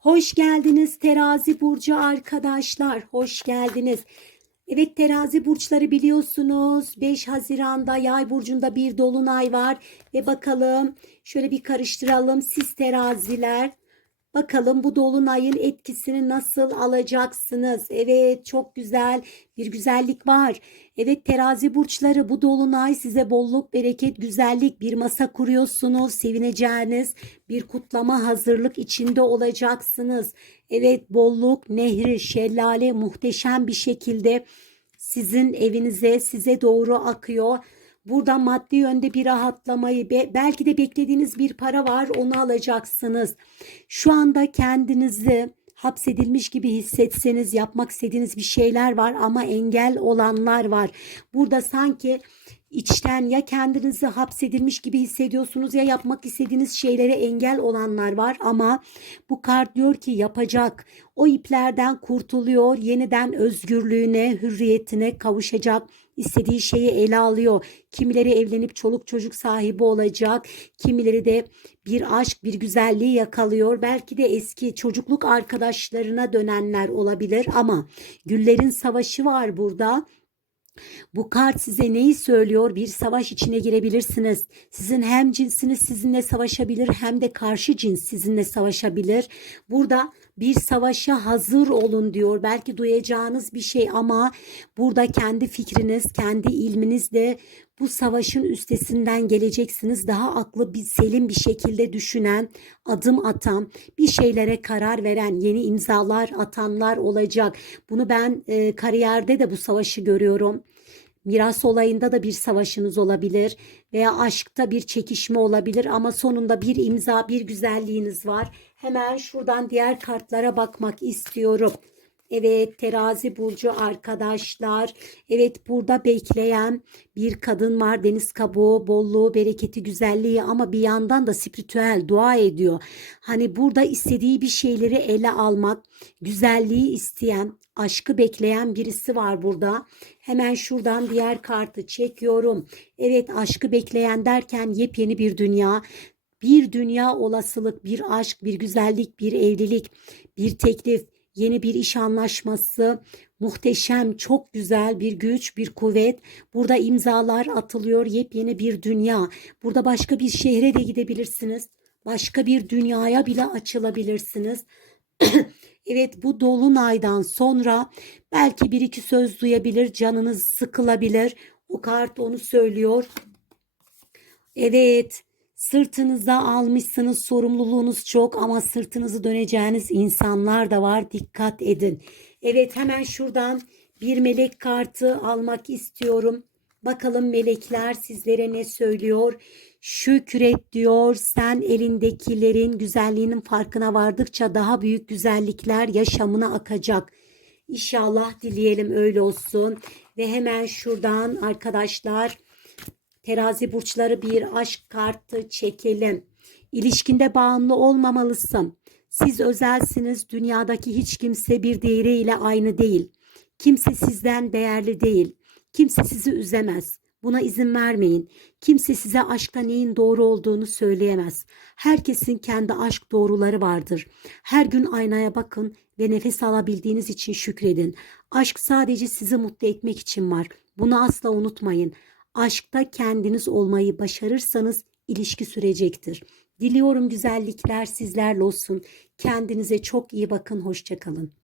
Hoş geldiniz terazi burcu arkadaşlar. Hoş geldiniz. Evet terazi burçları biliyorsunuz 5 Haziran'da yay burcunda bir dolunay var ve bakalım şöyle bir karıştıralım siz teraziler Bakalım bu dolunayın etkisini nasıl alacaksınız? Evet çok güzel bir güzellik var. Evet terazi burçları bu dolunay size bolluk, bereket, güzellik bir masa kuruyorsunuz. Sevineceğiniz bir kutlama hazırlık içinde olacaksınız. Evet bolluk, nehri, şelale muhteşem bir şekilde sizin evinize, size doğru akıyor. Burada maddi yönde bir rahatlamayı belki de beklediğiniz bir para var onu alacaksınız. Şu anda kendinizi hapsedilmiş gibi hissetseniz yapmak istediğiniz bir şeyler var ama engel olanlar var. Burada sanki içten ya kendinizi hapsedilmiş gibi hissediyorsunuz ya yapmak istediğiniz şeylere engel olanlar var ama bu kart diyor ki yapacak. O iplerden kurtuluyor, yeniden özgürlüğüne, hürriyetine kavuşacak istediği şeyi ele alıyor. Kimileri evlenip çoluk çocuk sahibi olacak. Kimileri de bir aşk, bir güzelliği yakalıyor. Belki de eski çocukluk arkadaşlarına dönenler olabilir ama güllerin savaşı var burada. Bu kart size neyi söylüyor? Bir savaş içine girebilirsiniz. Sizin hem cinsiniz sizinle savaşabilir hem de karşı cins sizinle savaşabilir. Burada bir savaşa hazır olun diyor. Belki duyacağınız bir şey ama burada kendi fikriniz, kendi ilminizle bu savaşın üstesinden geleceksiniz. Daha aklı bir selim bir şekilde düşünen, adım atan, bir şeylere karar veren, yeni imzalar atanlar olacak. Bunu ben e, kariyerde de bu savaşı görüyorum. Miras olayında da bir savaşınız olabilir veya aşkta bir çekişme olabilir ama sonunda bir imza, bir güzelliğiniz var. Hemen şuradan diğer kartlara bakmak istiyorum. Evet terazi burcu arkadaşlar. Evet burada bekleyen bir kadın var. Deniz kabuğu, bolluğu, bereketi, güzelliği ama bir yandan da spiritüel dua ediyor. Hani burada istediği bir şeyleri ele almak, güzelliği isteyen, aşkı bekleyen birisi var burada. Hemen şuradan diğer kartı çekiyorum. Evet aşkı bekleyen derken yepyeni bir dünya bir dünya olasılık, bir aşk, bir güzellik, bir evlilik, bir teklif, yeni bir iş anlaşması, muhteşem, çok güzel bir güç, bir kuvvet. Burada imzalar atılıyor, yepyeni bir dünya. Burada başka bir şehre de gidebilirsiniz. Başka bir dünyaya bile açılabilirsiniz. evet bu dolunaydan sonra belki bir iki söz duyabilir, canınız sıkılabilir. O kart onu söylüyor. Evet Sırtınıza almışsınız sorumluluğunuz çok ama sırtınızı döneceğiniz insanlar da var. Dikkat edin. Evet hemen şuradan bir melek kartı almak istiyorum. Bakalım melekler sizlere ne söylüyor? Şükret diyor sen elindekilerin güzelliğinin farkına vardıkça daha büyük güzellikler yaşamına akacak. İnşallah dileyelim öyle olsun. Ve hemen şuradan arkadaşlar Terazi burçları bir aşk kartı çekelim. İlişkinde bağımlı olmamalısın. Siz özelsiniz. Dünyadaki hiç kimse bir değeriyle aynı değil. Kimse sizden değerli değil. Kimse sizi üzemez. Buna izin vermeyin. Kimse size aşkta neyin doğru olduğunu söyleyemez. Herkesin kendi aşk doğruları vardır. Her gün aynaya bakın ve nefes alabildiğiniz için şükredin. Aşk sadece sizi mutlu etmek için var. Bunu asla unutmayın. Aşkta kendiniz olmayı başarırsanız ilişki sürecektir. Diliyorum güzellikler sizlerle olsun. Kendinize çok iyi bakın. Hoşçakalın.